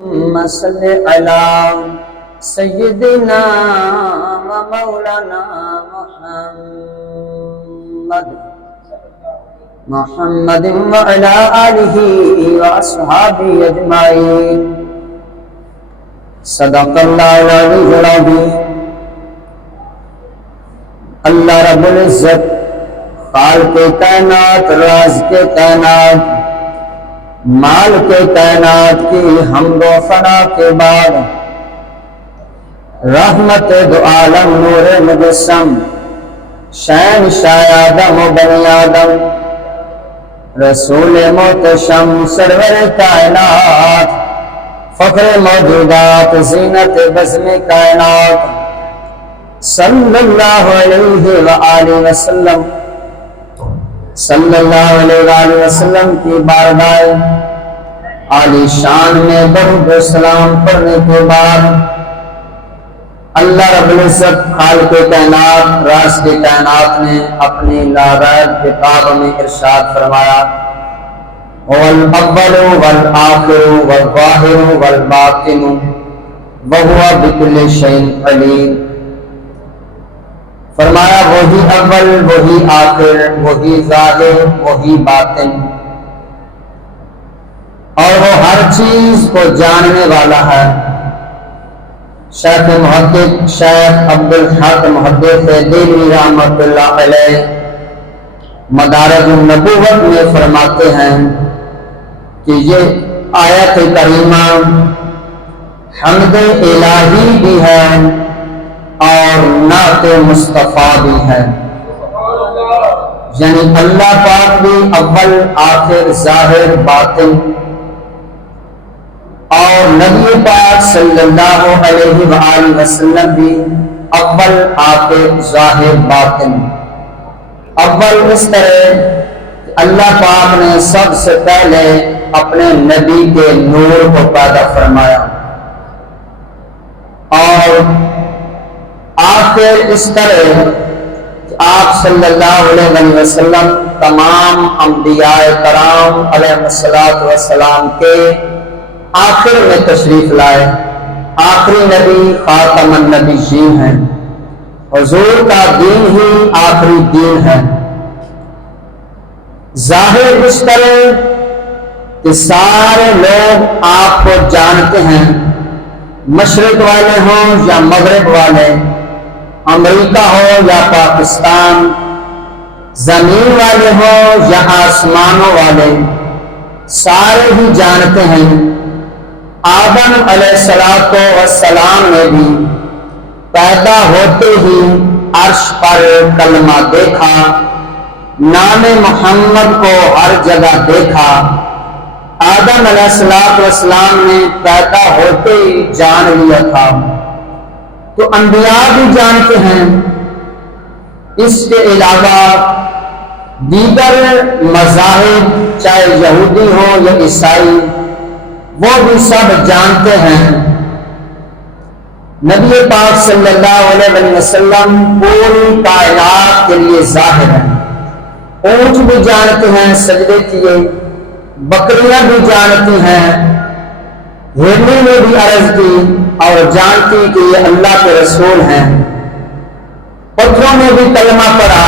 اللهم صل على سيدنا ومولانا محمد وعلى آله وأصحابه أجمعين. صدق الله العلي العظيم. اللہ رب العزت خالق کائنات، رازق کائنات، مالک کائنات کی حمد و ثنا کے بعد رحمت دو عالم، نور مجسم، شہنشاہ آدم و بنی آدم، رسول محتشم، سرور کائنات، فخر موجودات، زینت بزم کائنات، صلی اللہ علیہ وآلہ وسلم کی بارگاہ عالی شان میں درود و سلام پڑھنے کے بعد اللہ رب العزت خالق کائنات، رازق کائنات نے اپنی لارائب کتاب میں ارشاد فرمایا: وَالْأَوَّلُ وَالْآخِرُ وَالظَّاهِرُ وَالْبَاطِنُ وَهُوَ بِكُلِّ شَيْءٍ عَلِيمٌ. فرمایا وہی اول، وہی آخر، وہی ظاہر، وہی باطن، اور وہ ہر چیز کو جاننے والا ہے. شیخ محقق شیخ عبدالحق محدث دہلوی رحمۃ اللہ علیہ مدارج النبوت میں فرماتے ہیں کہ یہ آیت کریمہ حمد الہی بھی ہے اور نعت مصطفیٰ بھی ہے. یعنی اللہ پاک بھی اول، آخر، ظاہر، باطن، اور نبی پاک صلی اللہ علیہ وآلہ وسلم بھی اول، آخر، ظاہر، باطن. اول اس طرح اللہ پاک نے سب سے پہلے اپنے نبی کے نور کو پیدا فرمایا، اور آخر اس طرح کہ آپ صلی اللہ علیہ وسلم تمام انبیاء کرام علیہ السلام کے آخر میں تشریف لائے. آخری نبی خاتم النبیین ہیں. حضور کا دین ہی آخری دین ہے. ظاہر اس طرح کہ سارے لوگ آپ کو جانتے ہیں، مشرق والے ہوں یا مغرب والے، امریکہ ہو یا پاکستان، زمین والے ہوں یا آسمانوں والے، سارے ہی جانتے ہیں آدم علیہ السلام نے بھی پیدا ہوتے ہی عرش پر کلمہ دیکھا، نام محمد کو ہر جگہ دیکھا. آدم علیہ السلام نے پیدا ہوتے ہی جان لیا تھا. تو انبیاء بھی جانتے ہیں. اس کے علاوہ دیگر مذاہب، چاہے یہودی ہو یا عیسائی، وہ بھی سب جانتے ہیں. نبی پاک صلی اللہ علیہ وسلم پوری کائنات کے لیے ظاہر ہیں. اونٹ بھی جانتے ہیں سجدے کیے، بکریاں بھی جانتی ہیں، ہرنی نے بھی عرض کی اور جانتی کہ یہ اللہ کے رسول ہیں. پتھروں نے بھی کلمہ پڑھا.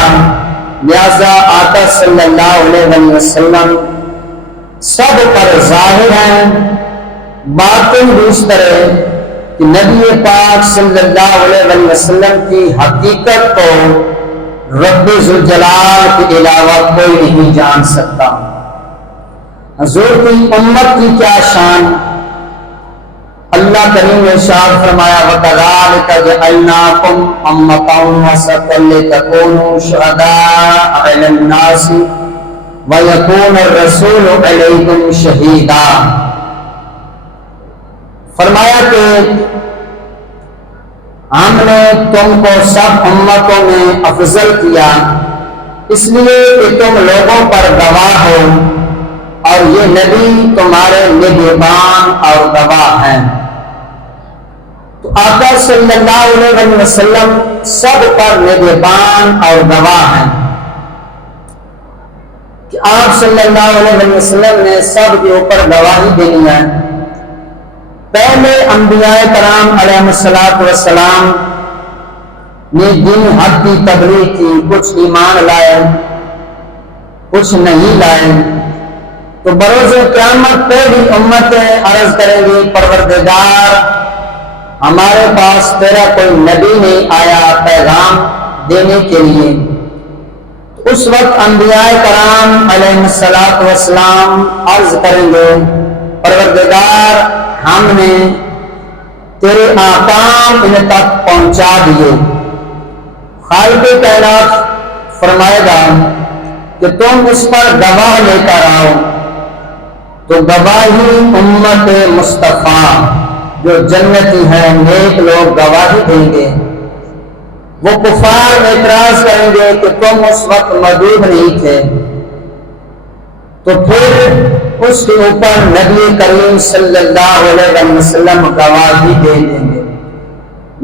لہذا آقا صلی اللہ علیہ وسلم سب پر ظاہر ہیں. باطن بھی اس طرح کہ نبی پاک صلی اللہ علیہ وسلم کی حقیقت کو رب ذوالجلال کے علاوہ کوئی نہیں جان سکتا. حضور کی امت کی کیا شان. اللہ کریم نے ارشاد فرمایا: وَكَذَلِكَ جَعَلْنَاكُمْ أُمَّةً وَسَطًا لِتَكُونُوا شُهَدَاءَ عَلَى النَّاسِ وَيَكُونَ الرَّسُولُ عَلَيْكُمْ شَهِيدًا. فرمایا کہ ہم نے تم کو سب امتوں میں افضل کیا، اس لیے کہ تم لوگوں پر گواہ ہو، اور یہ نبی تمہارے نگہبان اور گواہ ہیں. تو آقا صلی اللہ علیہ وسلم سب پر نگہبان اور گواہ ہیں کہ آپ صلی اللہ علیہ وسلم نے سب کے اوپر گواہی دینی ہے. پہلے انبیاء کرام علیہ السلام نے دین حق کی تبلیغ کی، کچھ ایمان لائے کچھ نہیں لائے، تو بروز قیامت پہلی امتیں عرض کریں گی پروردگار ہمارے پاس تیرا کوئی نبی نہیں آیا پیغام دینے کے لیے۔ اس وقت انبیاء کرام علیہ السلام عرض کریں گے پروردگار ہم نے تیرے احکام ان تک پہنچا دیے۔ خالق کائنات فرمائے گا کہ تم اس پر گواہ لے کر آؤ، تو گواہی امت مصطفیٰ جو جنتی ہیں نیک لوگ گواہی دیں گے۔ وہ کفار اعتراض کریں گے کہ تم اس وقت موجود نہیں تھے، تو پھر اس کے اوپر نبی کریم صلی اللہ علیہ وسلم گواہی دے دیں گے۔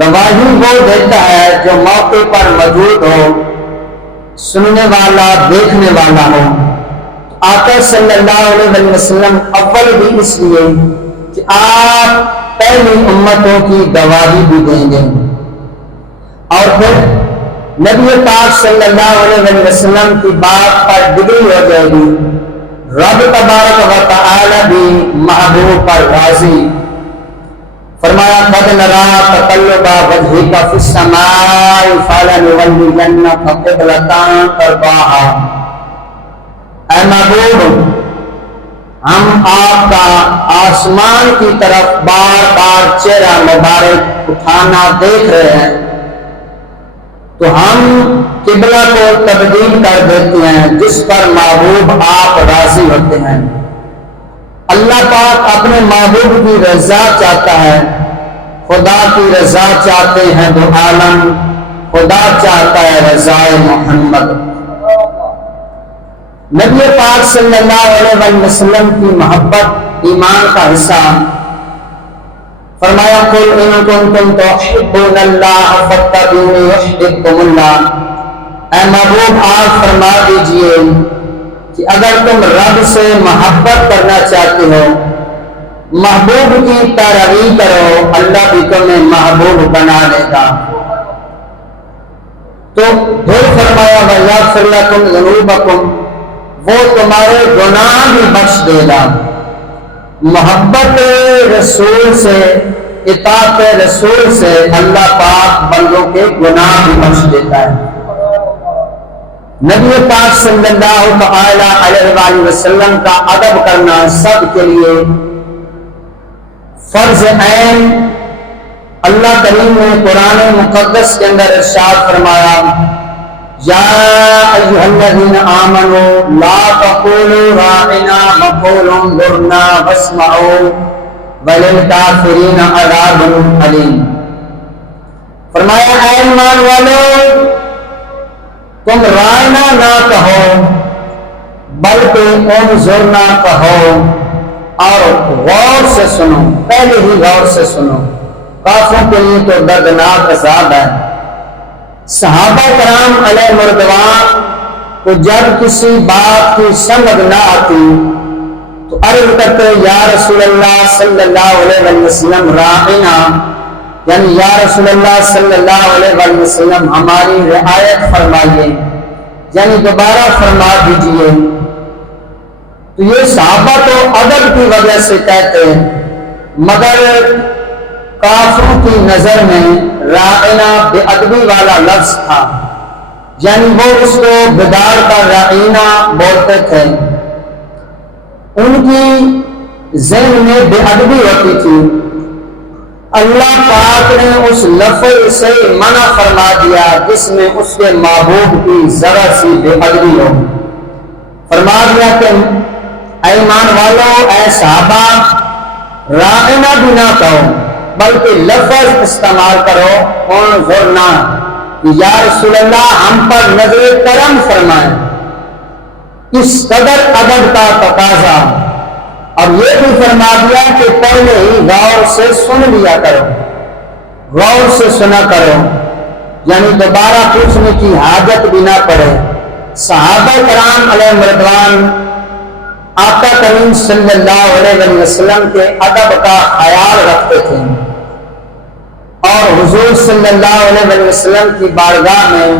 گواہی وہ دیتا ہے جو موقع پر موجود ہو، سننے والا دیکھنے والا ہو۔ آقا صلی اللہ علیہ وسلم اول بھی اس لیے کہ آپ پہلی امتوں کی گواہی بھی دیں گے، اور پھر نبی پاک صلی اللہ علیہ وسلم کی بات پر ڈگری ہو جائے گی، رب تبارک و تعالی بھی محبوب پر راضی۔ فرمایا قد نرى تقلب وجهك في السماء فلنولينك قبلة ترضاها۔ اے محبوب ہم آپ کا آسمان کی طرف بار بار چہرہ مبارک اٹھانا دیکھ رہے ہیں، تو ہم قبلہ کو تبدیل کر دیتے ہیں جس پر محبوب آپ راضی ہوتے ہیں۔ اللہ پاک اپنے محبوب کی رضا چاہتا ہے، خدا کی رضا چاہتے ہیں دو عالم، خدا چاہتا ہے رضا محمد۔ نبی پاک صلی اللہ علیہ وسلم کی محبت ایمان کا حصہ۔ فرمایا قل ان کنتم تحبون اللہ فاتبعونی یحببکم اللہ۔ اے محبوب آپ فرما دیجئے کہ اگر تم رب سے محبت کرنا چاہتے ہو، محبوب کی پیروی کرو، اللہ بھی تمہیں محبوب بنا لے گا۔ تو پھر فرمایا وَيَغْفِرْ لَكُمْ ذُنُوبَكُمْ، وہ تمہارے گناہ بھی بخش دے گا۔ محبت رسول سے، اطاعت رسول سے اللہ پاک بندوں کے گناہ بھی بخش دیتا ہے۔ نبی پاک صلی اللہ تعالی علیہ وآلہ وسلم کا ادب کرنا سب کے لیے فرض عین۔ اللہ کریم نے قرآن مقدس کے اندر ارشاد فرمایا یا ایھا الذین آمنوا لا تقولوا راعنا وقولوا انظرنا واسمعوا وللکافرین عذاب علیم۔ فرمایا اے ایمان والو تم رائنا نہ کہو بلکہ انظرنا کہو، اور غور سے سنو، پہلے ہی غور سے سنو۔ کافروں کے لیے تو دردناک عذاب ہے۔ صحابہ کرام علیہ رضوان کو جب کسی بات کی سمجھ نہ آتی تو عرض کرتے یا رسول اللہ صلی اللہ علیہ وسلم راعنا، یعنی یا رسول اللہ صلی اللہ علیہ وسلم ہماری رعایت فرمائیے، یعنی دوبارہ فرما دیجئے۔ تو یہ صحابہ تو ادب کی وجہ سے کہتے ہیں، مگر کافروں کی نظر میں راعنا بے ادبی والا لفظ تھا، یعنی وہ اس کو بگاڑ کر راعنا بولتے تھے۔ ان کی ذہن میں بے ادبی ہوتی تھی۔ اللہ پاک نے اس لفظ سے منع فرما دیا جس میں اس کے محبوب کی ذرا سی بے ادبی ہو۔ فرما دیا کہ اے ایمان والو، اے صحابہ، راعنا بھی نہ کہو بلکہ لفظ استعمال کرو انظرنا، یا رسول اللہ ہم پر نظر کرم فرمائیں۔ اس قدر ادب کا تقاضا۔ اور یہ بھی فرما دیا کہ پہلے ہی غور سے سن لیا کرو، غور سے سنا کرو، یعنی دوبارہ پوچھنے کی حاجت بھی نہ پڑے۔ صحابہ کرام علیہ رضوان آقا کریم صلی اللہ علیہ وسلم کے ادب کا خیال رکھتے تھے اور حضور صلی اللہ علیہ وسلم کی بارگاہ میں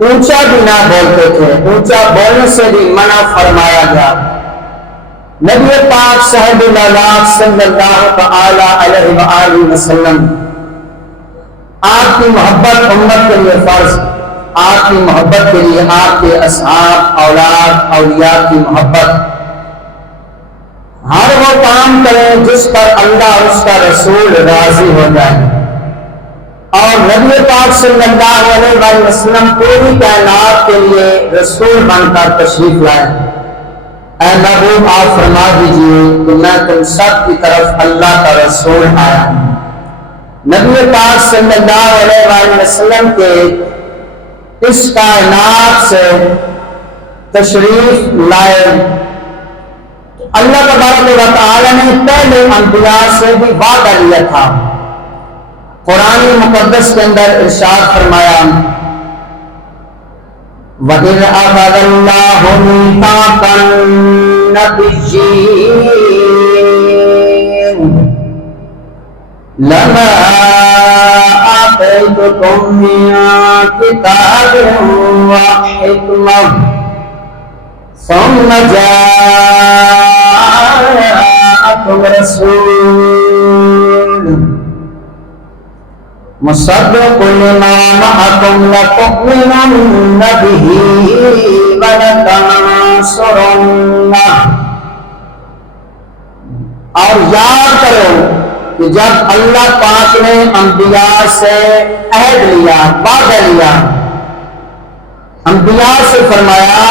اونچا بھی نہ بولتے تھے، اونچا بولنے سے بھی منع فرمایا گیا۔ نبی پاک صاحب اللہ صلی اللہ تعالی علیہ وآلہ وسلم، آپ کی محبت امت کے لیے فرض، آپ کی محبت کے لیے آپ کے اصحاب، اولاد، اولیاء کی محبت، ہر وہ کام کریں جس پر اللہ اور اس کا رسول راضی ہو جائے۔ اور نبی پاک صلی اللہ علیہ وسلم پوری کائنات کے لیے رسول بن کر تشریف لائے۔ اے محبوب آپ فرما دیجئے کہ میں تم سب کی طرف اللہ کا رسول آیا ہوں۔ نبی پاک صلی اللہ علیہ وسلم کے اس کائنات سے تشریف لائے، اللہ تبارک و تعالی نے پہلے انبیاء سے بھی وعدہ لیا تھا۔ قرآن مقدس کے اندر ارشاد فرمایا، وَإِذْ أَخَذَ اللَّهُ مِيثَاقَ النَّبِيِّينَ لَمَا آتَيْتُكُم مِّن كِتَابٍ وَحِكْمَةٍ ثُمَّ جَاءَكُمْ رَسُولٌ مصدق لما معكم لتؤمنن به ولتنصرنه۔ اور یاد کرو کہ جب اللہ پاک نے انبیاء سے عہد لیا، وعدہ لیا، انبیاء سے فرمایا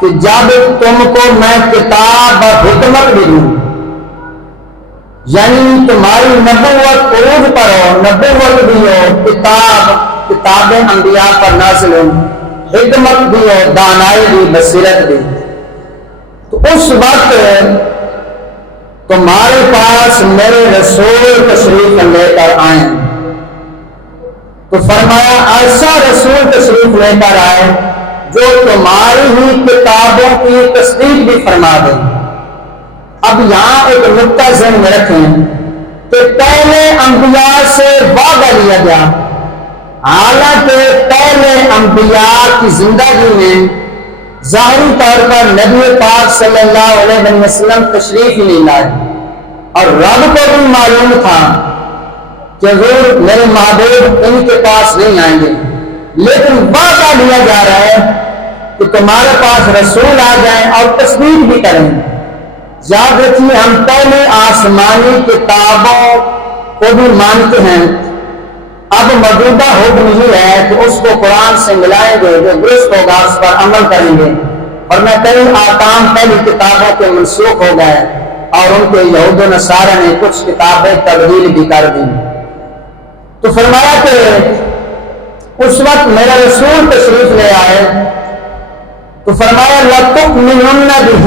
کہ جب تم کو میں کتاب و حکمت بھی دوں، یعنی تمہاری نبوت عروج پر ہو، نبوت بھی ہو، کتابیں انبیاء پر نازل ہو، حکمت بھی ہو، دانائی بھی، بصیرت بھی، تو اس وقت تمہارے پاس میرے رسول تشریف لے کر آئیں۔ تو فرمایا ایسا رسول تشریف لے کر آئے جو تمہاری ہی کتابوں کی تصدیق بھی فرما دے۔ اب یہاں ایک نقطہ ذہن میں رکھیں کہ پہلے انبیاء سے وعدہ لیا گیا، حالانکہ پہلے انبیاء کی زندگی میں ظاہری طور پر نبی پاک صلی اللہ علیہ وسلم تشریف ہی نہیں لائے، اور رب کو بھی معلوم تھا کہ حضور میرے محبوب ان کے پاس نہیں آئیں گے، لیکن وعدہ لیا جا رہا ہے کہ تمہارے پاس رسول آ جائیں اور تصدیق بھی کریں۔ یاد رکھیے ہم پہلے آسمانی کتابوں کو بھی مانتے ہیں، اب موجودہ حکم یہ ہے کہ اس کو قرآن سے ملائیں گے، جو درست ہوگا اس پر عمل کریں گے، اور میں کئی احکام پہلی کتابوں کے منسوخ ہو گئے اور ان کے یہود و نصارہ نے کچھ کتابیں تبدیل بھی کر دیں۔ تو فرمایا کہ اس وقت میرا رسول تشریف لے آئے تو فرمایا لَتُؤْمِنُنَّ بِهِ،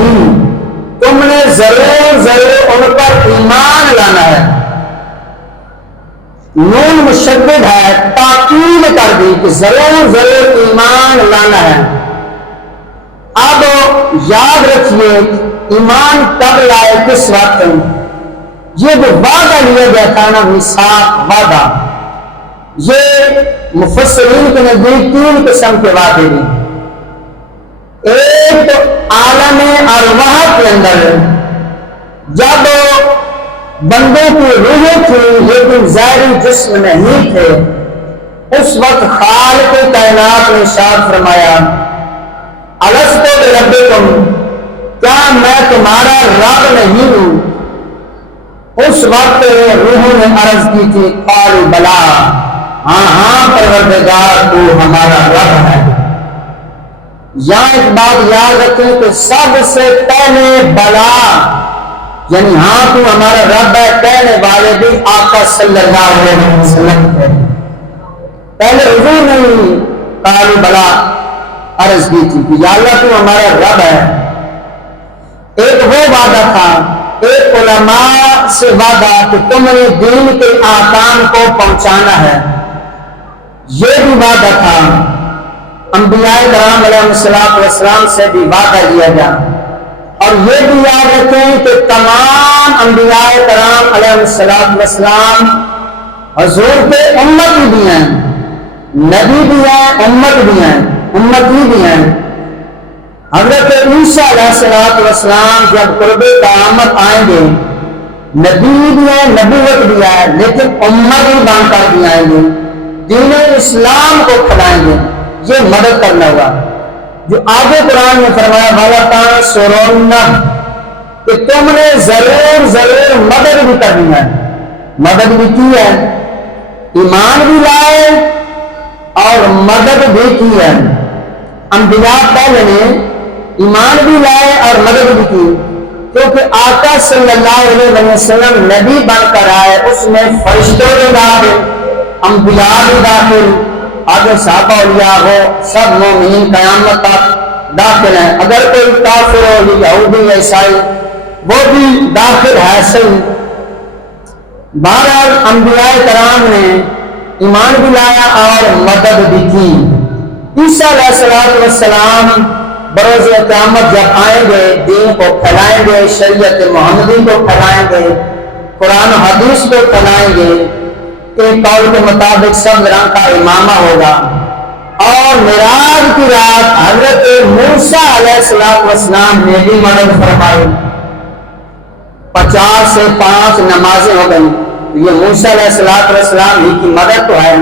تم نے ضرور ان پر ایمان لانا ہے۔ نون مشدد ہے، تاکید کر دی کہ ضرور ایمان لانا ہے۔ اب یاد رکھیے ایمان کب لائے، کس وقت؟ یہ جو وعدہ لیا گیا تھا نا، میثاق وعدہ، یہ مفسرین کے نزدیک تین قسم کے وعدے ہیں۔ ایک عالم ارواح کے اندر جب بندوں کی روحیں تھی لیکن ظاہری جسم نہیں تھے، اس وقت خالق کائنات نے ارشاد فرمایا الست بربکم، کیا میں تمہارا رب نہیں ہوں؟ اس وقت روحوں نے عرض کی تھی قالوا بلا، ہاں پروردگار تو ہمارا رب ہے۔ یہاں ایک بات یاد رکھیں کہ سب سے پہلے بلا یعنی ہاں تو ہمارا رب ہے کہنے والے بھی آقا صلی اللہ علیہ وسلم تھے۔ پہلے حضور نے قالوا بلا عرض کی تھی کہ یا اللہ تو ہمارا رب ہے۔ ایک وہ وعدہ تھا، ایک علماء سے وعدہ کہ تم نے دین کے احکام کو پہنچانا ہے، یہ بھی وعدہ تھا۔ انبیاء کرام علیہ السلام سے بھی وعدہ لیا گیا اور یہ بھی یاد رکھیں کہ تمام انبیاء کرام علیہ السلام حضور کے امت بھی ہیں، نبی بھی ہیں، امت بھی ہیں، امتی بھی ہیں۔ حضرت عیسیٰ علیہ السلام جب قرب قیامت آئیں گے، نبی بھی ہیں، نبوت بھی ہے، لیکن امت بھی بن کر بھی آئیں گے، دین اسلام کو پھیلائیں گے۔ یہ مدد کرنا ہوگا جو آگے قرآن میں فرمایا وَلَتَنْصُرُنَّهُ کہ تم نے ضرور ضرور مدد بھی کرنی ہے، مدد بھی کی ہے، ایمان بھی لائے اور مدد بھی کی ہے۔ انبیاء پہلے نے ایمان بھی لائے اور مدد بھی کی، کیونکہ آقا صلی اللہ علیہ وسلم نبی بن کر آئے، اس میں فرشتوں بھی داخل، انبیاء بھی داخل، آگے صحابہ اولیاء ہو، سب مومنین قیامت تک داخل ہیں۔ اگر کوئی کافر ہو، یہودی یا عیسائی، وہ بھی داخل ہے۔ صحیح بہرحال انبیاء کرام نے ایمان بھی لایا اور مدد بھی کی۔ عیسیٰ علیہ السلام بروز قیامت جب آئیں گے، دین کو پھیلائیں گے، شریعت محمدی کو پھیلائیں گے، قرآن و حدیث کو پھیلائیں گے۔ ایک قول کے مطابق سب رنگ کا امامہ ہوگا، اور معراج کی رات حضرت موسیٰ علیہ السلام نے بھی مدد فرمائی۔ 50 سے 5 نمازیں ہو گئی، یہ موسیٰ علیہ السلام ہی کی مدد تو ہے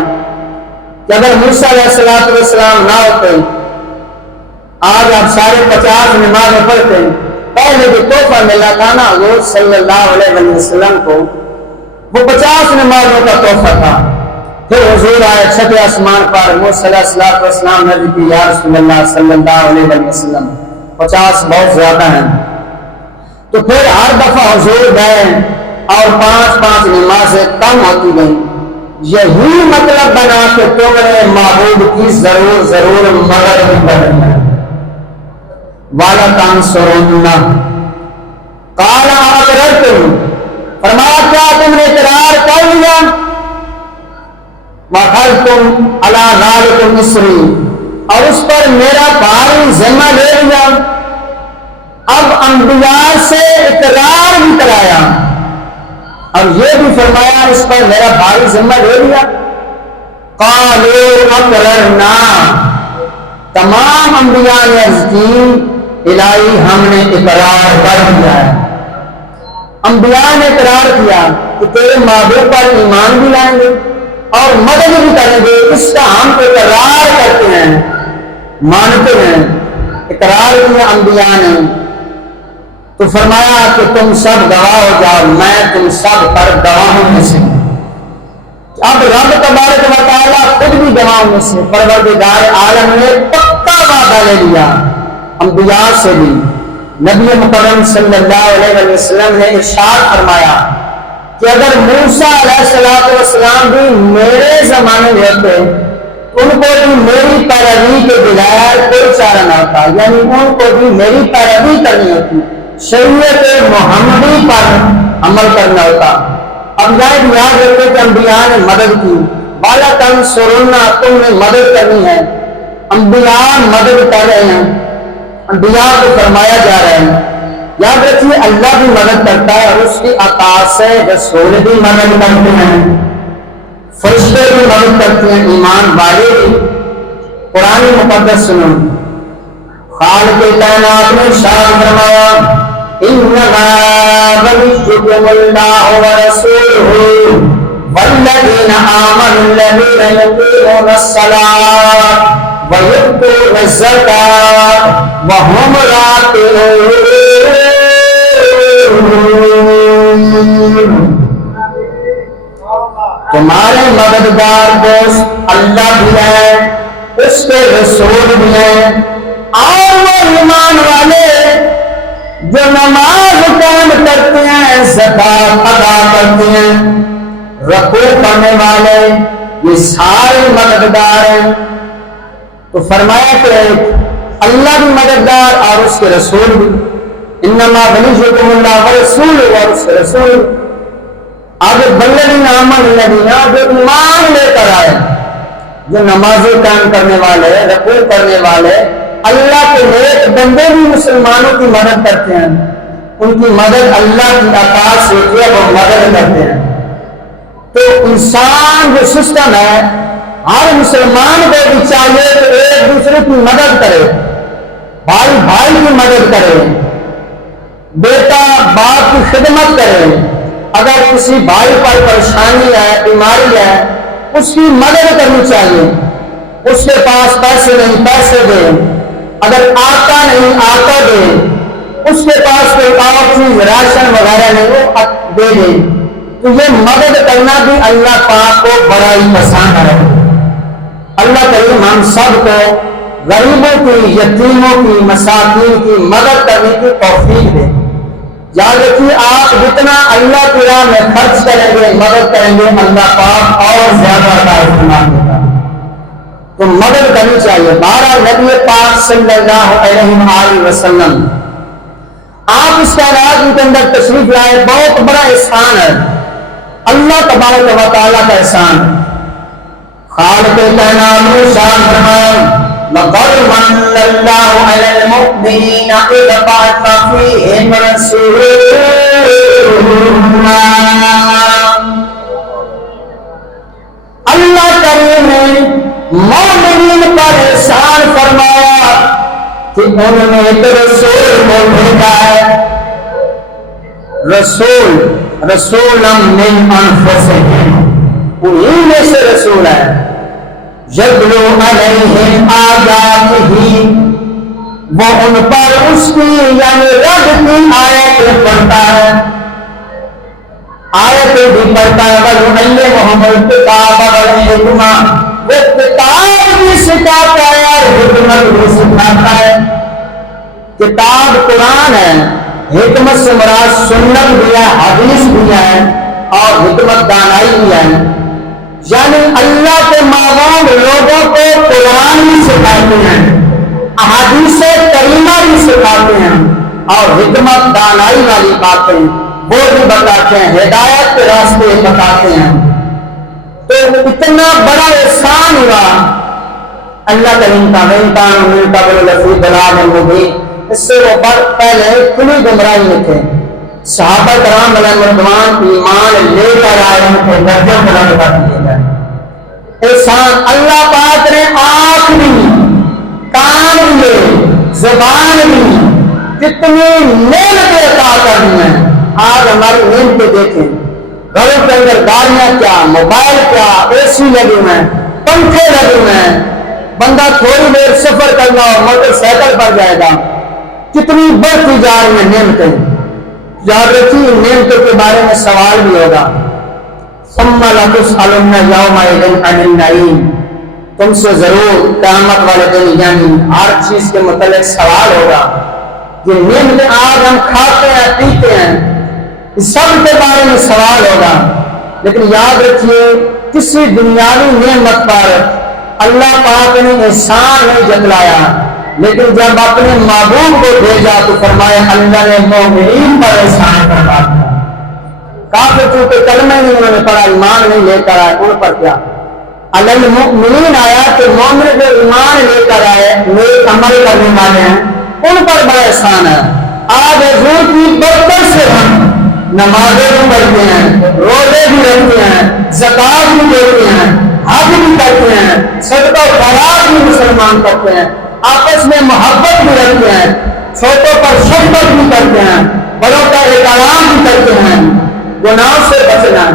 کہ اگر موسیٰ علیہ السلام نہ ہوتے، آج آپ سارے 50 نمازیں پڑھتے، پہلے جو تحفہ ملا تھا نا حضور صلی اللہ علیہ وسلم کو، وہ 50 نمازوں کا تحفہ تھا۔ پھر حضور آئے چھٹے آسمان پر، موسیٰ علیہ السلام نے کی یا رسول اللہ صلی اللہ علیہ وسلم 50 بہت زیادہ ہیں، تو پھر ہر دفعہ حضور گئے اور 5 نمازیں کم ہوتی گئیں۔ یہی مطلب بنا کہ تم نے معبود کی ضرور ضرور مدد بھی کرنی ہے۔ وَلَتَنْصُرُنَّهُ قَالَ أَقْرَرْتُمْ فرمایا کیا تم نے اقرار کر لیا؟ وَأَخَذْتُمْ عَلَى ذَلِكُمْ إِصْرِي اور اس پر میرا بھاری ذمہ لے لیا۔ اب انبیاء سے اقرار بھی کرایا اور یہ بھی فرمایا اس پر میرا بھاری ذمہ لے لیا۔ قَالُوا أَقْرَرْنَا تمام انبیاء نے عرض کی الہی ہم نے اقرار کر دیا ہے۔ انبیاء نے اقرار کیا کہ تیرے معبود پر ایمان بھی لائیں گے اور مدد بھی کریں گے، اس کا ہم اقرار کرتے ہیں، مانتے ہیں۔ اقرار کیا انبیاء نے، تو فرمایا کہ تم سب گواہ ہو جاؤ، میں تم سب پر گواہوں میں سے۔ اب رب تبارک و تعالیٰ خود بھی گواہوں میں سے، پروردگار عالم نے پکا وعدہ لے لیا انبیاء سے بھی۔ نبی مکرم صلی اللہ علیہ وسلم نے ارشاد فرمایا کہ اگر موسیٰ علیہ السلام بھی میرے زمانے میں ہوتے، ان کو بھی میری پیروی کے بغیر کوئی چارہ نہ ہوتا، یعنی ان کو بھی میری پیروی کرنی ہوتی، شریعت محمدی پر عمل کرنا ہوتا۔ اب یاد رکھے کہ انبیاء نے مدد کی، وَلَتَنْصُرُنَّهُ تم نے مدد کرنی ہے، انبیاء مدد کر رہے ہیں، انبیاء کو فرمایا جا رہا ہے۔ یاد رکھیے اللہ بھی مدد کرتا ہے اور اس کی عطا سے رسول بھی مدد کرتے ہیں، فرشتے بھی مدد کرتے ہیں، ایمان والے بھی۔ قرآن مقدس سنو، خالق کائنات نے ارشاد فرمایا إِنَّمَا وَلِيُّكُمُ اللَّهُ وَرَسُولُهُ وَالَّذِينَ آمَنُوا الَّذِينَ يُقِيمُونَ الصَّلَاةَ وَيُؤْتُونَ الزَّكَاةَ وَهُمْ رَاكِعُونَ۔ تمہارے مددگار دوست اللہ بھی ہے، اس کے رسول بھی ہیں، اور وہ ایمان والے جو نماز قائم کرتے ہیں، زکات ادا کرتے ہیں، رکوع کرنے والے، یہ سارے مددگار ہیں۔ تو فرمایا کہ اللہ بھی مددگار اور اس کے رسول بھی، انما ولیکم اللہ ورسولہ، اور اس کے رسول۔ آگے والذین آمنوا جو ایمان لے کر آئے، جو نمازیں قائم کرنے والے، رکوع کرنے والے، اللہ کے نیک بندے بھی مسلمانوں کی مدد کرتے ہیں، ان کی مدد اللہ کی عطا سے وہ مدد کرتے ہیں۔ تو انسان جو سسٹم ہے، ہر مسلمان کو بھی چاہیے کہ ایک دوسرے کی مدد کرے، بھائی بھائی کی مدد کرے، بیٹا باپ کی خدمت کرے، اگر کسی بھائی پر پریشانی ہے، بیماری ہے، اس کی مدد کرنی چاہیے۔ اس کے پاس پیسے نہیں، پیسے دے، اگر آتا نہیں آتا دے، اس کے پاس کوئی اور چیز راشن وغیرہ نہیں وہ دے دے۔ تو یہ مدد کرنا بھی اللہ پاک کو بڑا ہی پسند ہے۔ اللہ کریم ہم سب کو غریبوں کی، یتیموں کی، مساکین کی مدد کرنے کی توفیق دے۔ یاد رکھیے آپ جتنا اللہ کی راہ میں خرچ کریں گے، مدد کریں گے، اللہ پاک اور زیادہ کا استعمال ہوگا۔ تو مدد کرنی چاہیے۔ بہرحال نبی پاک صلی اللہ علیہ وآلہ وسلم آپ اس کائنات کے اندر تشریف لائے، بہت بڑا احسان ہے، اللہ تبارک و تعالیٰ کا احسان ہے۔ خالق کائنات شان فرمائے لقد من اللہ علی المؤمنین اذ بعث فیہم رسولا، اللہ کریم نے مومنین پر احسان فرمایا کہ انہوں نے ایک رسول کو بھیجا ہے، رسولا من انفسہم، انہی میں سے رسول ہے، یتلو علیہم آیاتہ، وہ ان پر اس کی یعنی رب کی آیتیں پڑھتا ہے، آیتیں بھی پڑھتا ہے، وَيُعَلِّمُهُمُ الْكِتَابَ وَالْحِکْمَةَ، وہ کتاب بھی سکھاتا ہے اور حکمت بھی سکھاتا ہے۔ کتاب قرآن ہے، حکمت سے مراد سنت بھی ہے، حدیث بھی ہے، اور حکمت دانائی بھی ہے، یعنی اللہ کے مابعد لوگوں کو قرآن بھی سکھاتے ہیں، احادیث کریمہ بھی سکھاتے ہیں، اور حکمت دانائی والی باتیں وہ بھی بتاتے ہیں، ہدایت کے راستے بتاتے ہیں۔ تو اتنا بڑا احسان ہوا اللہ کریم کا، وَإِن كَانُوا مِن قَبْلُ لَفِي ضَلَالٍ مُبِينٍ، اس سے وہ پہلے کھلی گمراہی میں تھے۔ صحابہ کرام علیہ رضوان ایمان لے کر آئے، ان کے درجے بلند کر دیے گئے۔ احسان اللہ پاک نے آنکھ بھی، کان بھی، زبان بھی، کتنی نعمتیں عطا کر دی ہیں۔ آج ہماری نعمتیں دیکھیں، گھروں کے اندر گاڑیاں کیا، موبائل کیا، اے سی لگے ہوئے ہیں، پنکھے لگے ہوئے ہیں، بندہ تھوڑی دیر سفر کرنا ہو موٹر سائیکل پر جائے گا، کتنی بڑھتی جا رہی ہیں نعمتیں۔ یاد رکھیے نعمتوں کے بارے میں سوال بھی ہوگا، ثم لتسألن یومئذ عن النعیم، تم سے ضرور قیامت والے دن یعنی ہر چیز کے متعلق سوال ہوگا۔ یہ نعمتیں آج ہم کھاتے ہیں، پیتے ہیں، اس سب کے بارے میں سوال ہوگا، لیکن یاد رکھیے کسی دنیاوی نعمت پر اللہ پاک نے احسان نہیں جتلایا، لیکن جب اپنے محبوب کو بھیجا تو فرمایا اللہ نے مومنین پر احسان فرما دیا۔ کافر چونکہ کلمہ نہیں انہوں نے پڑھا، ایمان نہیں لے کر آئے، ان پر کیا علی المؤمنین آیا کہ مومن جو ایمان لے کر آئے، نیک عمل کرنے والے ہیں، ان پر بڑا احسان ہے۔ آج حضور کی برکت سے ہم نمازیں بھی پڑھتے ہیں، روزے بھی رکھتے ہیں، زکات بھی دیتے ہیں، حج بھی کرتے ہیں، صدقہ و خیرات بھی مسلمان کرتے ہیں، آپس میں محبت بھی رکھتے ہیں، چھوٹوں پر شفقت بھی کرتے ہیں، بڑوں کا احترام بھی کرتے ہیں، گناہوں سے بچنا،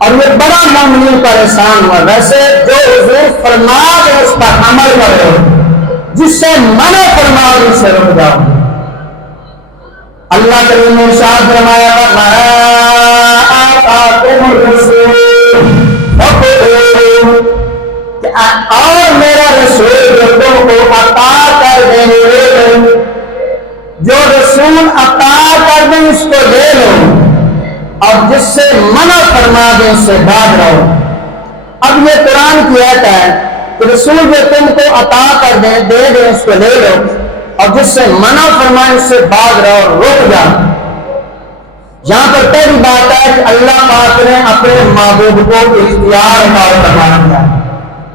اور یہ بڑا مومنین پر احسان ہوا۔ ویسے جو حضور فرما دے اس پر عمل کرو، جس سے منع فرما دے اس سے رک جاؤ۔ اللہ کریم نے ارشاد فرمایا وَمَا آتَاكُمُ الرَّسُولُ فَخُذُوهُ، اور میرا رسول جو تم کو عطا کر دیں، جو رسول عطا کر دیں اس کو لے لو، اور جس سے منع فرما دیں اس سے بھاگ رہو۔ اب یہ قرآن کی آیت ہے کہ رسول جو تم کو عطا کر دیں، دے دیں، اس کو لے لو، اور جس سے منع فرمائے اس سے بھاگ رہو، رک جا۔ یہاں پر پہلی بات ہے کہ اللہ پاک نے اپنے محبوب کو اختیار کا فرما دیا،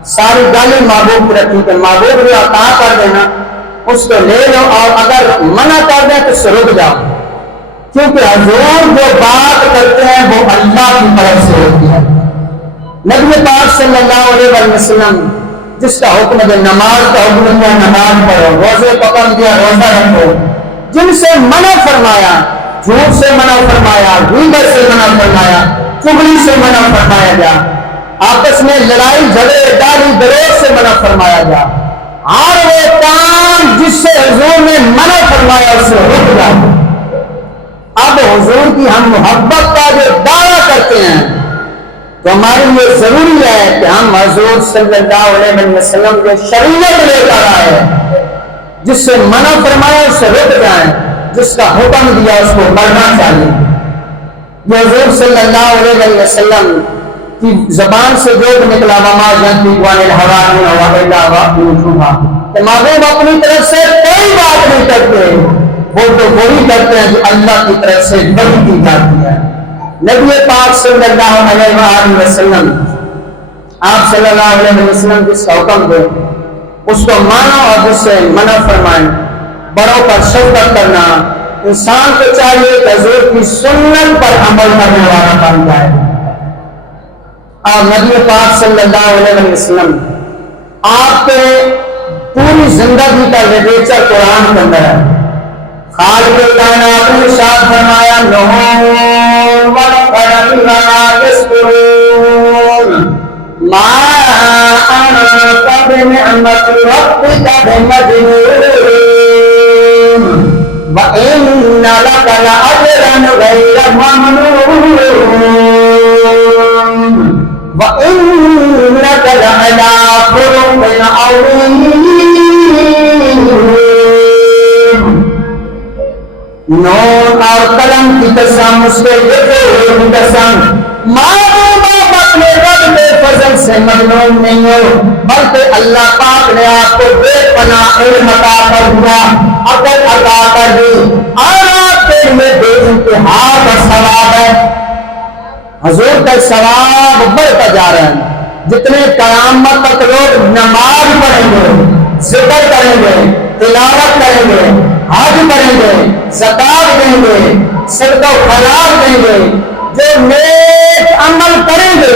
ساری گالیں محبوب کی رکھی کہ محبوب جو عطا کر دینا اس کو لے لو، اور اگر منع کر دیں تو رک جاؤ، کیونکہ حضور جو بات کرتے ہیں وہ اللہ کی طرف سے ہوتی ہے۔ نبی پاک صلی اللہ علیہ وسلم جس کا حکم دے، نماز کا حکم دیا نماز پڑھو، روزے کا حکم دیا روزہ رکھو، جن سے منع فرمایا، جھوٹ سے منع فرمایا، غیبت سے منع فرمایا، چغلی سے منع فرمایا گیا، آپس میں لڑائی جھگڑے گالی گلوچ سے منع فرمایا گیا، ہر وہ کام جس سے حضور نے منع فرمایا اس سے رک جاؤ۔ اب حضور کی ہم محبت کا جو دعویٰ کرتے ہیں تو ہمارے لیے ضروری ہے کہ ہم حضور صلی اللہ علیہ وسلم جو شریعت لے کر آئے، جس سے منع فرمایا اس سے رک جائیں، جس کا حکم دیا اس کو کرنا چاہیے۔ یہ حضور صلی اللہ علیہ وسلم کی زبان سے جو بھی نکلا وما ينطق عن الهوى ان هو الا وحی یوحى، کہ محبوب اپنی طرف سے کوئی بات نہیں کرتے، وہ تو وہی کرتے ہیں جو اللہ کی طرف سے وحی کی جاتی ہے۔ نبی پاک صلی اللہ علیہ وآلہ وسلم، آپ صلی اللہ علیہ وسلم جس کا حکم دے اس کو مانو اور جس سے منع فرمائیں۔ بڑوں پر شفقت کرنا، انسان کو چاہیے کہ حضور کی سنت پر عمل کرنے والا بن جائے۔ اور نبی پاک صلی اللہ علیہ وسلم آپ کے پوری زندگی کا لٹریچر قرآن کے اندر ہے۔ خالق کائنات نے ارشاد فرمایا لَهُ وَلَقَدْ يَسْكُرُونَ مَا أَنْتَ بِنِعْمَةِ رَبِّكَ بِمَجْنُونٍ وَإِنَّ لَكَ لَأَجْرًا غَيْرَ مَمْنُونٍ وَإِنَّكَ لَعَلَىٰ خُلُقٍ عَظِيمٍ۔ نون اور قلم کی قسم، اس کے لکھے ہوئے کی قسم، معلوم آپ اپنے رب کے فضل سے ممنون نہیں ہو، بلکہ اللہ پاک نے آپ کو بے پناہ علم عطا کر دیا، عقل عطا کر دی، اور آپ کے لیے بے انتہا کا ثواب ہے۔ حضور کا ثواب بڑھتا جا رہا ہے، جتنے قیامت تک لوگ نماز پڑھیں گے، ذکر کریں گے، تلاوت کریں گے، حج کریں گے، زکات دیں گے، صدقہ و خیرات دیں گے، جو نیک عمل کریں گے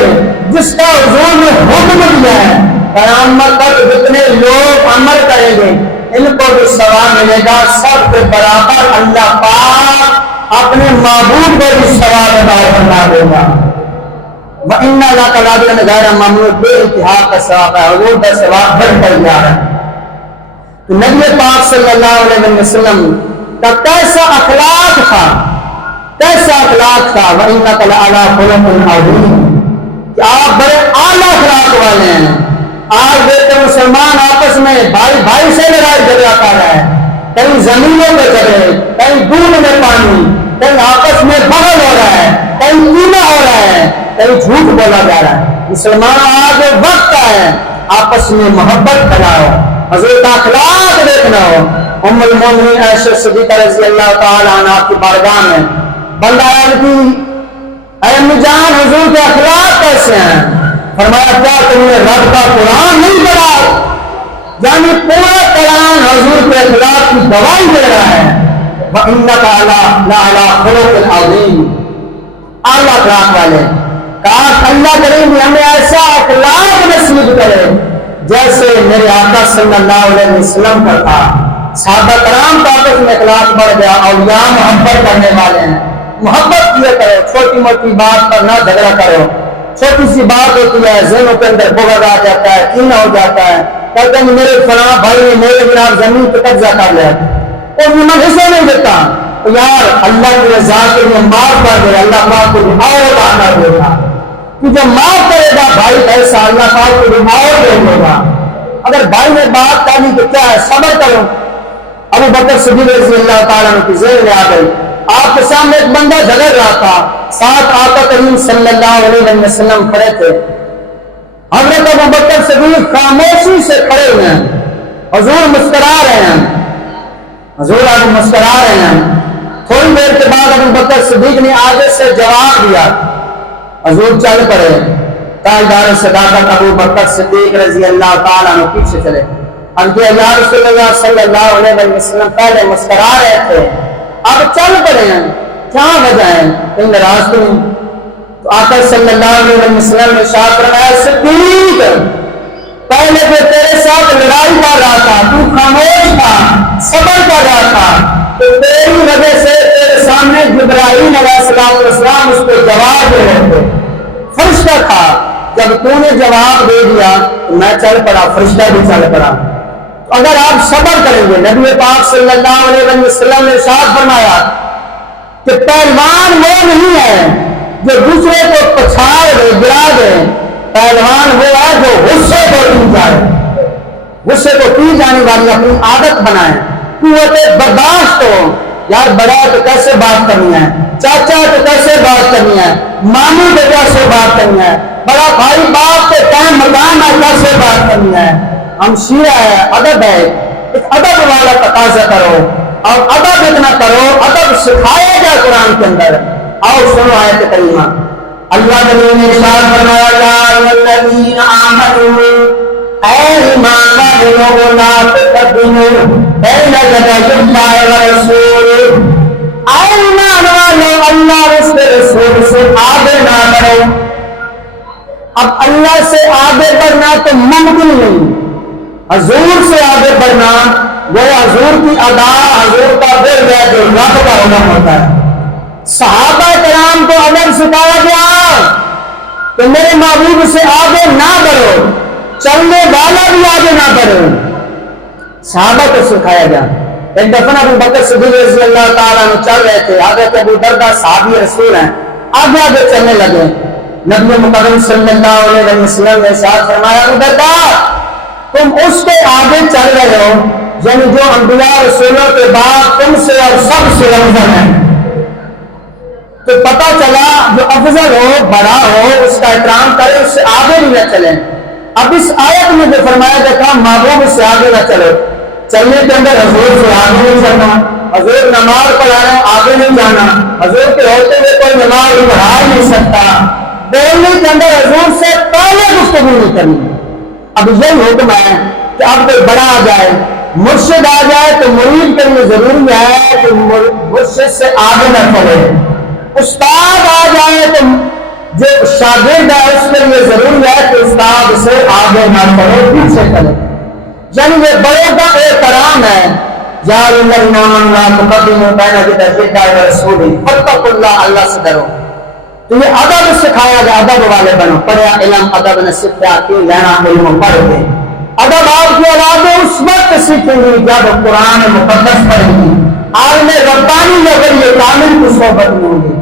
جس کا حضور نے حکم دیا ہے، قیامت تک جتنے لوگ عمل کریں گے ان کو بھی ثواب ملے گا، سب کے برابر اللہ پاک اپنے معبود کو بھی ثواب عطا فرما دے گا۔ وَإِنَّ لَكَ لَأَجْرًا غَيْرَ مَمْنُونٍ، بے انتہا کا ثواب ہے، حضور کا ثواب بڑھتا جا رہا ہے۔ تو نبی پاک صلی اللہ علیہ وسلم کا کیسا اخلاق تھا، کیسا اخلاق تھا، وَإِنَّكَ لَعَلَىٰ خُلُقٍ عَظِيمٍ، کہ آپ بڑے اعلیٰ اخلاق والے ہیں۔ آج دیکھتے مسلمان آپس میں بھائی بھائی سے لڑائی جھگڑا کر رہا ہے، کہیں زمینوں میں جھگڑے، کہیں دودھ میں پانی، کہیں آپس میں بغل ہو رہا ہے، کہیں کینہ ہو رہا ہے، کہیں جھوٹ بولا جا رہا ہے۔ مسلمان آج وقت ہے آپس میں محبت پھیلاؤ، حضور کا اخلاق دیکھنا ہو۔ ام المومنین عائشہ صدیقہ رضی اللہ تعالی عنہا کی بارگاہ میں بندہ آیا کہ اے امی جان حضور کے اخلاق کیسے ہیں؟ فرمایا کیا تم نے رب کا قرآن نہیں پڑھا؟ یعنی پورا قرآن حضور کے اخلاق کی گواہی دے رہا ہے۔ وَإِنَّكَ لَعَلَىٰ خُلُقٍ عَظِيمٍ، اعلیٰ اخلاق والے۔ کاش اللہ کریم ہمیں ایسا اخلاق نصیب کرے جیسے میرے آقا صلی اللہ علیہ وسلم کا تھا۔ صحابہ کرام کا آپس میں اخلاق بڑھ گیا، اولیاء محبت کرنے والے ہیں، محبت کیا کرو، چھوٹی موٹی بات پر نہ جھگڑا کرو۔ چھوٹی سی بات ہوتی ہے ذہنوں کے اندر بغض آ جاتا ہے، کینہ ہو جاتا ہے، کہتے ہیں میرے فلاں بھائی نے میرے بنا زمین پہ قبضہ کر لیا، اور میں حصہ نہیں دیتا، تو یار اللہ کی رضا کے لیے معاف کر دے، اللہ پاک کو اور آنا دے گا، کہ جو معاف کرے گا بھائی ایسا اللہ پاک کو اور دے دے گا۔ اگر بھائی نے بات کر لی تو کیا ہے، صبر کرو۔ ابو بکر صدیق رضی اللہ تعالیٰ عنہ کی ذہن میں آ گئی، آپ کے سامنے ایک بندہ جھگڑ رہا تھا، ساتھ آقا کریم صلی اللہ علیہ وسلم کھڑے تھے۔ حضرت ابو بکر صدیق خاموشی سے کھڑے ہوئے ہیں، حضور مسکرا رہے ہیں، حضور آج مسکرا رہے ہیں۔ تھوڑی دیر کے بعد ابو بکر صدیق نے آگے سے جواب دیا، حضور چل پڑے، تاجدار صداقت ابو بکر صدیق رضی اللہ تعالیٰ عنہ پیچھے چلے. اب کہ یا رسول اللہ صلی اللہ علیہ وسلم پہلے مسکرا رہے تھے، اب چل پڑے ہیں، کیا وجہ ہے؟ کہیں ناراض تو نہیں؟ تو آقا صلی اللہ علیہ وسلم نے ارشاد فرمایا صدیق پہلے تو تیرے ساتھ لڑائی کر رہا تھا، تو خاموش تھا، صبر کر رہا تھا، تو تیری وجہ سے تیرے سامنے جبرائیل علیہ السلام اس کو جواب دے رہے تھے، فرشتہ تھا، جب تو نے جواب دے دیا تو میں چل پڑا، فرشتہ بھی چل پڑا. اگر آپ صبر کریں گے، نبی پاک صلی اللہ علیہ وسلم نے ارشاد فرمایا کہ پہلوان وہ نہیں ہے جو دوسرے کو پچھاڑ دے، گرا دے، پہلوان وہ ہے جو غصے کو پی جائے، غصے کو پی جانے والی اپنی عادت بنائے، قوت برداشت ہو. یار بڑا تو کیسے بات کرنی ہے، چاچا تو کیسے بات کرنی ہے، ماموں تو کیسے بات کرنی ہے، بڑا بھائی باپ کے قائم مقام ہے کیسے بات کرنی ہے. ہم شیعہ ہے، ادب ہے، ایک ادب والا تقاضا کرو اور ادب اتنا کرو، ادب سکھایا جائے قرآن کے اندر. آؤ سنو آیت کریمہ. اللہ نے ارشاد فرمایا یا الذین آمنوا، اے ایمان والے لوگوں لا تقدموا بین یدی اللہ ورسولہ، اے ایمان والے اللہ اور اس کے رسول سے آگے نہ بڑھو. اب اللہ سے آگے بڑھنا تو ممکن نہیں، حضور سے آگے بڑھنا وہ حضور کی ادا، حضور کا ورد ہے جو رب کا حکم ہوتا ہے. صحابہ کرام کو اگر سکھایا گیا کہ میرے محبوب سے آگے نہ بڑھو، چلنے والا بھی آگے نہ بڑھو، صحابہ کو سکھایا گیا. ایک دفعہ ابو بکر صدیق رضی اللہ تعالیٰ عنہ چل رہے تھے، حضرت ابو درداء صحابی رسول ہیں، آگے آگے چلنے لگے. نبی مکرم صلی اللہ علیہ وسلم نے ارشاد فرمایا ابو درداء تم اس کے آگے چل رہے ہو یعنی جو انبیاء رسولوں کے بعد تم سے اور سب سے افضل ہے. تو پتہ چلا جو افضل ہو، بڑا ہو، اس کا احترام کرے، اس سے آگے بھی نہ چلیں. اب اس آیت میں جو فرمایا گیا تھا محبوب سے آگے نہ چلو، چلنے کے اندر حضور سے آگے نہیں چلنا، حضور نماز پڑھا رہے ہیں آگے نہیں جانا، حضور کے ہوتے ہوئے کوئی نماز پڑھا ہی نہیں سکتا، بولنے کے اندر حضور سے پہلے گفتگو نہیں کرنی. اب یہ حکم ہے کہ اب کوئی بڑا آ جائے، مرشد آ جائے تو مرید کے لیے ضروری ہے کہ مرشد سے آگے نہ چلے. استاد آ جائے تو جو شاگرد ہے اس کے لیے ضروری ہے کہ استاد سے آگے نہ چلے، پیچھے چلے. یعنی یہ بڑوں کا احترام ہے. یا الذین آمنوا لا تقدموا بین یدی اللہ ورسولہ فاتقوا اللہ، اللہ سے ڈرو. تو یہ ادب سکھایا گیا، ادب والے بنو، پڑھیا علم ادب نصیب کیا کہ لینا علم پڑھ دے. ادب آپ کی اولادیں اس وقت سیکھیں گی جب قرآن مقدس پڑھیں گی، عالم ربانی اگر یہ کامل کی صحبت میں ہوں گی.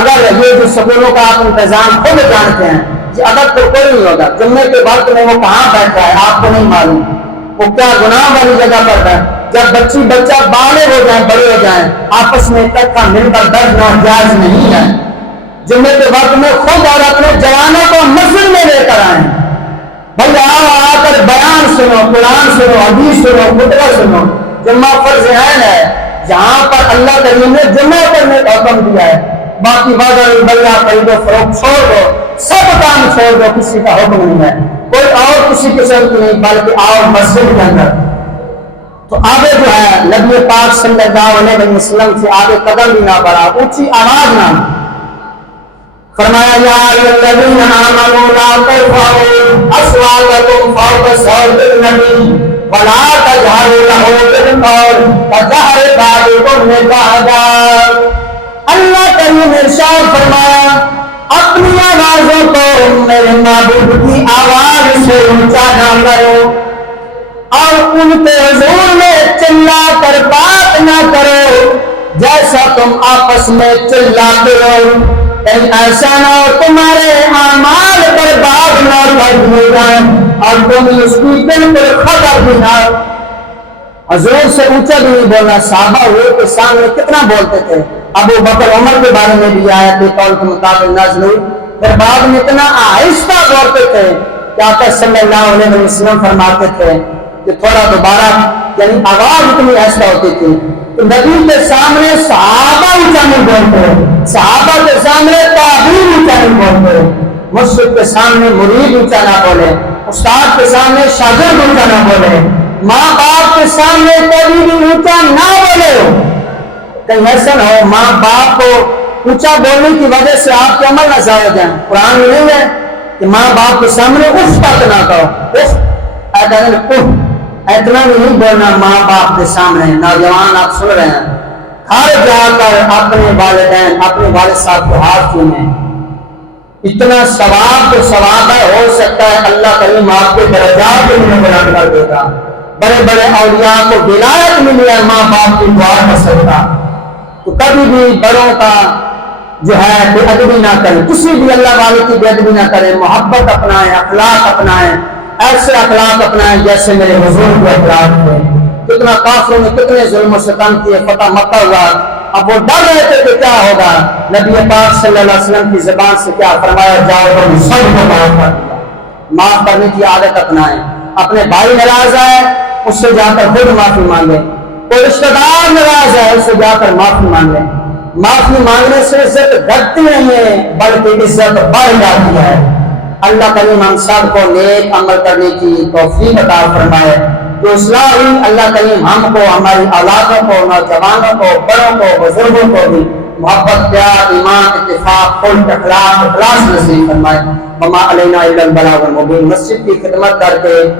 اگر یہ جو سکولوں کا آپ انتظام خود جانتے ہیں یہ ادب تو کوئی نہیں ہوگا. جمعے کے وقت میں وہ کہاں بیٹھا ہے آپ کو نہیں معلوم، وہ کیا گناہ والی جگہ پر ہے. جب بچی بچہ بالغ ہو جائیں، بڑے ہو جائیں، آپس میں تک کا مل کر درد ناجائز نہیں ہے. جمعے کے وقت میں خود اور اپنے جوانوں کو مسجد میں لے کر آئیں، بھائی آ کر بیان سنو، قرآن سنو، حدیث سنو، خطبہ سنو. جمعہ فرض عین ہے، جہاں پر اللہ کریم نے جمعہ کرنے کا حکم دیا ہے. باقی بازار بلّہ خرید و فروخت چھوڑ دو، سب کام چھوڑ دو، کسی کا حکم نہیں ہے، کوئی اور کسی قسم کی نہیں، بلکہ آؤ مسجد کے اندر. تو آگے جو ہے نبی پاک صلی اللہ علیہ وسلم سے آگے قدم بھی نہ بڑھا، اونچی آواز نہ. فرمایا یا الذین آمنوا لا ترفعوا اصواتکم فوق صوت النبی ولا تجهروا له بالقول كجهر بعضکم لبعض. اللہ کریم نے ارشاد فرمایا اپنی آوازوں کو میرے محبوب کی آواز سے اونچا نہ کرو اور ان کے حضور میں چلا کر بات نہ کرو جیسا تم آپس میں چلاتے ہو، کہیں ایسا نہ ہو تمہارے اعمال پر بات نہ کر دیے جائیں اور تم اس کی بالکل خبر بھی نہ. حضور سے اونچا بھی نہیں بولنا. صحابہ ہوئے کے سامنے کتنا بولتے تھے. ابو بکر عمر کے بارے میں بھی آیت کے قول کے مطابق نازل ہوئی، پھر بعد میں اتنا آہستہ بولتے تھے کہ آقا صلی اللہ علیہ وسلم فرماتے تھے کہ تھوڑا دوبارہ، یعنی آواز اتنی آہستہ ہوتی تھی. تو نبی کے سامنے صحابہ اونچا نہیں بولتے، صحابہ کے سامنے تابعین اونچا نہیں بولتے. مرشد کے سامنے مرید اونچا نہ بولے، استاد کے سامنے شاگرد اونچا نہ بولے، ماں باپ کے سامنے کبھی بھی اونچا نہ بولے۔ کہیں ایسا نہ ہو ماں باپ کو اونچا بولنے کی وجہ سے آپ کے عمل نہ ضائع ہو جائیں۔ قرآن میں نہیں ہے کہ ماں باپ کے سامنے اف تک نہ کہو، اتنا بھی نہیں بولنا ماں باپ کے سامنے۔ نوجوان آپ سن رہے ہیں، گھر جا کر اپنے والدین اپنے والد صاحب کو ہاتھ چومیں، اتنا ثواب تو ثواب ہے، ہو سکتا ہے اللہ کریم آپ کے درجات میں بلند کر دے گا۔ بڑے بڑے اولیاء کو ولایت ملی ہے ماں باپ کی دعا کا صدقہ۔ تو کبھی بھی بڑوں کا جو ہے بے ادبی نہ کریں، کسی بھی اللہ والے کی بے ادبی نہ کریں، محبت اپنائیں، اخلاق اپنائیں، ایسے اخلاق اپنائیں جیسے میرے حضور کے اخلاق تھے۔ کتنا کافروں نے کتنے ظلم و ستم کیے، فتح مکہ ہوا، اب وہ ڈر رہے تھے کہ کیا ہوگا، نبی پاک صلی اللہ علیہ وسلم کی زبان سے کیا فرمایا، جاؤ تم سب کو معاف کر دیا۔ معاف کرنے کی عادت اپنائیں۔ اپنے بھائی ناراض ہے اس سے جا کر خود معافی مانگے، کوئی رشتہ دار ناراض ہے اس سے جا کر معافی مانگے۔ معافی مانگنے سے عزت گھٹتی نہیں ہے بلکہ عزت بڑھ جاتی ہے۔ اللہ کریم ہم سب کو نیک عمل کرنے کی توفیق عطا فرمائے۔ جو اصلاحی اللہ کریم ہم کو، ہماری اولادوں کو، نوجوانوں کو، بڑوں کو، بزرگوں کو بھی محبت، پیار، ایمان، اتفاق، خلق، اخلاق، اخلاص نصیب فرمائے۔ وما علینا الا البلاغ المبین۔ مسجد کی خدمت کر کے